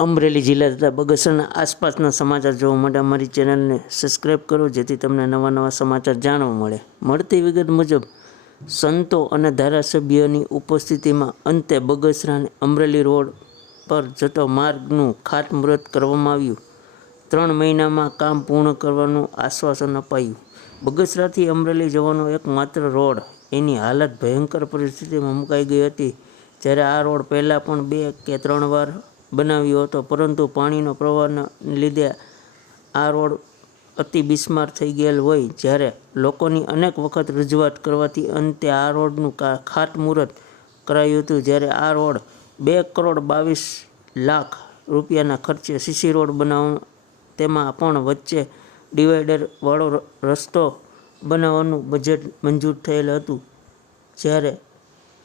અમરેલી જિલ્લા તથા બગસરાના આસપાસના સમાચાર જોવા માટે અમારી ચેનલને સબસ્ક્રાઈબ કરો, જેથી તમને નવા નવા સમાચાર જાણવા મળે. મળતી વિગત મુજબ સંતો અને ધારાસભ્યોની ઉપસ્થિતિમાં અંતે બગસરા અને અમરેલી રોડ પર જતો માર્ગનું ખાતમુહૂર્ત કરવામાં આવ્યું. 3 મહિનામાં કામ પૂર્ણ કરવાનું આશ્વાસન અપાયું. બગસરાથી અમરેલી જવાનો એકમાત્ર રોડ એની હાલત ભયંકર પરિસ્થિતિમાં મુકાઈ ગઈ હતી. જ્યારે આ રોડ પહેલાં પણ 2 કે 3 વાર બનાવ્યો હતો, પરંતુ પાણીનો પ્રવાહના લીધે આ રોડ અતિ બિસ્માર થઈ ગયેલ હોય. જ્યારે લોકોની અનેક વખત રજૂઆત કરવાથી અંતે આ રોડનું ખાતમુહૂર્ત કરાયું હતું. જ્યારે આ રોડ 2,22,00,000 રૂપિયાના ખર્ચે સીસી રોડ બનાવવાનો, તેમાં પણ વચ્ચે ડિવાઈડર વાળો રસ્તો બનાવવાનું બજેટ મંજૂર થયેલ હતું. જ્યારે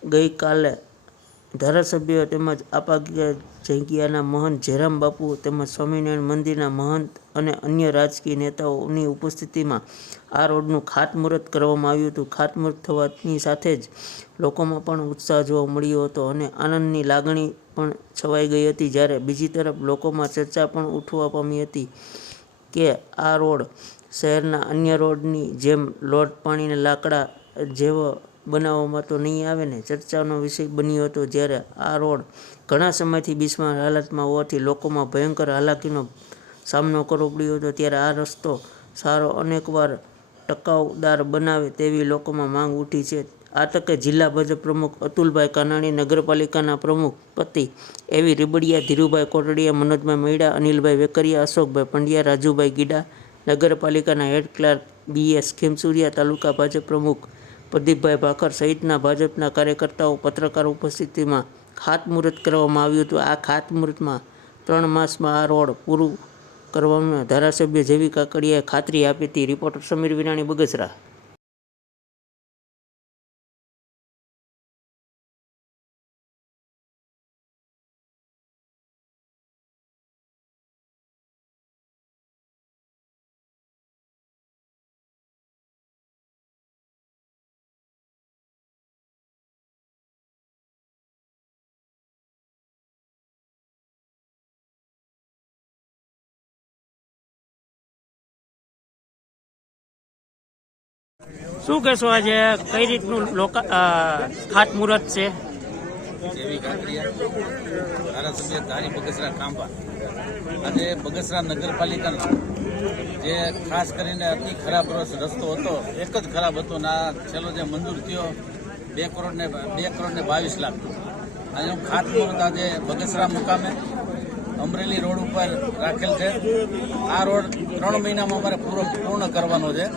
ગઈકાલે ધારાસભ્યો તેમજ આપાગીયા જગ્યાના મહંત જયરામ બાપુ તેમજ સ્વામિનારાયણ મંદિરના મહંત અને અન્ય રાજકીય નેતાઓની ઉપસ્થિતિમાં આ રોડનું ખાતમુહૂર્ત કરવામાં આવ્યું હતું. ખાતમુહૂર્ત થવાની સાથે જ લોકોમાં પણ ઉત્સાહ જોવા મળ્યો હતો અને આનંદની લાગણી પણ છવાઈ ગઈ હતી. જ્યારે બીજી તરફ લોકોમાં ચર્ચા પણ ઉઠવા પામી હતી કે આ રોડ શહેરના અન્ય રોડની જેમ લોટ પાણીને લાકડા જેવો બનાવવામાં તો નહીં આવે ને. ચર્ચાનો વિષય બન્યો હતો. જ્યારે આ રોડ ઘણા સમયથી બિસ્માર હાલતમાં હોવાથી લોકોમાં ભયંકર હાલાકીનો સામનો કરવો પડ્યો હતો. ત્યારે આ રસ્તો સારો અનેકવાર ટકાઉદાર બનાવે તેવી લોકોમાં માંગ ઉઠી છે. આ તકે જિલ્લા ભાજપ પ્રમુખ અતુલભાઈ કાનાણી, નગરપાલિકાના પ્રમુખ પતિ એવી રીબડિયા, ધીરુભાઈ કોટડિયા, મનોજભાઈ મૈડા, અનિલભાઈ વેકરિયા, અશોકભાઈ પંડ્યા, રાજુભાઈ ગીડા, નગરપાલિકાના હેડ ક્લાર્ક BS ખેમસુરિયા, તાલુકા ભાજપ પ્રમુખ પ્રદીપભાઈ ભાખર સહિતના ભાજપના કાર્યકર્તાઓ, પત્રકારો ઉપસ્થિતિમાં ખાતમુહૂર્ત કરવામાં આવ્યું હતું. આ ખાતમુહૂર્તમાં 3 માસમાં આ રોડ પૂરું કરવાનું ધારાસભ્ય જેવી કાકડિયાએ ખાતરી આપી હતી. રિપોર્ટર સમીર વિરાણી, બગસરા. શું કહેશો, આજે કઈ રીતનું ખાતમુહૂર્ત છે? જેવી કાકડિયા, ધારાસભ્ય ધારી બગસરા ખાંભા. આજે બગસરા નગરપાલિકાનો જે ખાસ કરીને અતિ ખરાબ રસ્તો હતો, એક જ ખરાબ હતો ને આ છેલ્લો જે મંજૂર થયો 2,22,00,000 અને એનું ખાતમુહૂર્ત આજે બગસરા મુકામે અમરેલી રોડ ઉપર રાખેલ છે. આ રોડ 3 મહિનામાં અમારે પૂર્ણ કરવાનો છે.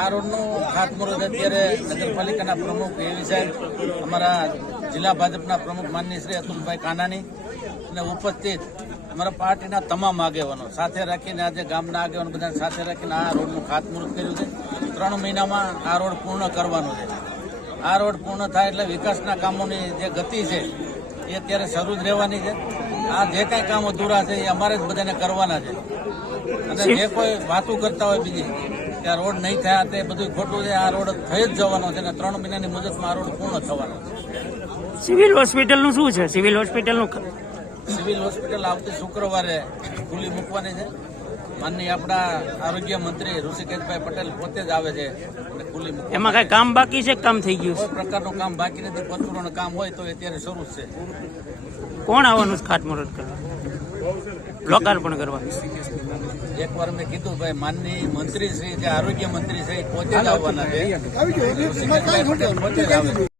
આ રોડનું ખાતમુહૂર્ત અત્યારે નગરપાલિકાના પ્રમુખ એવી સાહેબ, અમારા જિલ્લા ભાજપના પ્રમુખ માનનીય શ્રી અતુલભાઈ કાનાણી અને ઉપસ્થિત અમારા પાર્ટીના તમામ આગેવાનો સાથે રાખીને આજે ગામના આગેવાનો બધા સાથે રાખીને આ રોડનું ખાતમુહૂર્ત કર્યું છે. 3 મહિનામાં આ રોડ પૂર્ણ કરવાનો છે. આ રોડ પૂર્ણ થાય એટલે વિકાસના કામોની જે ગતિ છે એ અત્યારે શરૂ જ રહેવાની છે. આ જે કાંઈ કામ અધૂરા છે એ અમારે જ બધાને કરવાના છે. અને જે કોઈ વાતો કરતા હોય બીજી કે આ રોડ નહીં થયા તે બધું ખોટું છે. આ રોડ થઈ જ જવાનો છે અને 3 મહિનાની મુદતમાં આ રોડ પૂર્ણ થવાનો છે. સિવિલ હોસ્પિટલનું શું છે? સિવિલ હોસ્પિટલ આવતી શુક્રવારે ખુલ્લી મૂકવાની છે. માનનીય આપણા આરોગ્ય મંત્રી ઋષિકેશભાઈ પટેલ પોતે જ આવે છે અને ખુલ્લી મૂકવા. એમાં કઈ કામ બાકી છે? કામ થઈ ગયું? કોઈ પ્રકારનું કામ બાકી નથી. પથ્થરોનું કામ હોય તો અત્યારે શરૂ છે. કોણ આવવાનું ખાતમુહૂર્ત કરવા, લોકાર્પણ કરવા? એકવાર મેં કીધું ભાઈ, માનનીય મંત્રી શ્રી જે આરોગ્ય મંત્રી છે પોતે જ આવવાના છે. પોતે જ આવે.